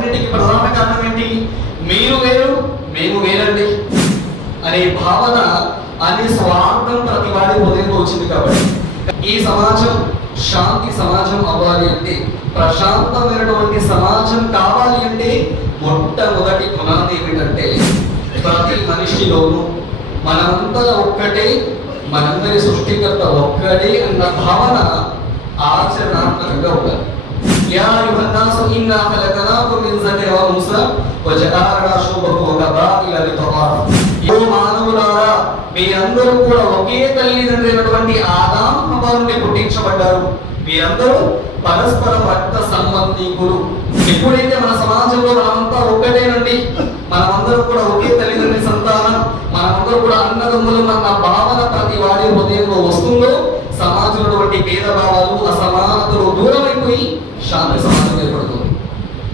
వాటన్నిటికీ ప్రధాన కారణం ఏంటి? మీరు వేరు మేము వేరండి అనే భావన, అనే స్వార్థం ప్రతి వాడి హృదయంలో వచ్చింది. కాబట్టి ఈ సమాజం శాంతి సమాజం అవ్వాలి అంటే, ప్రశాంతమైనటువంటి సమాజం కావాలి అంటే మొట్టమొదటి పునాది ఏమిటంటే, ప్రతి మనిషిలోనూ మనమంతా ఒక్కటే, మనందరి సృష్టికర్త ఒక్కడే అన్న భావన ఆచరణాత్మకంగా ఉండాలి. యా అయ్యుహన్నాసు ఇన్నా ఖలఖనాకుం మిన్ జకరిన్ వ ఉన్సా వజఅల్నా శుబహు వ కబాఇల లితఆరఫు. ఓ మానవులారా, మీరందరూ కూడా ఒకే తల్లిదండ్రి అయినటువంటి ఆదాము హవ్వ నుండి పుట్టించబడ్డారు. మీరందరూ పరస్పర రక్త సంబంధీకులు. ఎప్పుడైతే మన సమాజంలో మనమంతా ఒక్కటేనండి, మనమందరం కూడా ఒకే తల్లిదండ్రి సంతానం, మనమందరూ కూడా అన్నదమ్ములు అన్న భావన ప్రతి వాడి హృదయంలో వస్తుందో, సమాజంలో భేదభావాలు అసమానతలు దూరం అయిపోయి శాంతి సమాజం ఏర్పడుతుంది.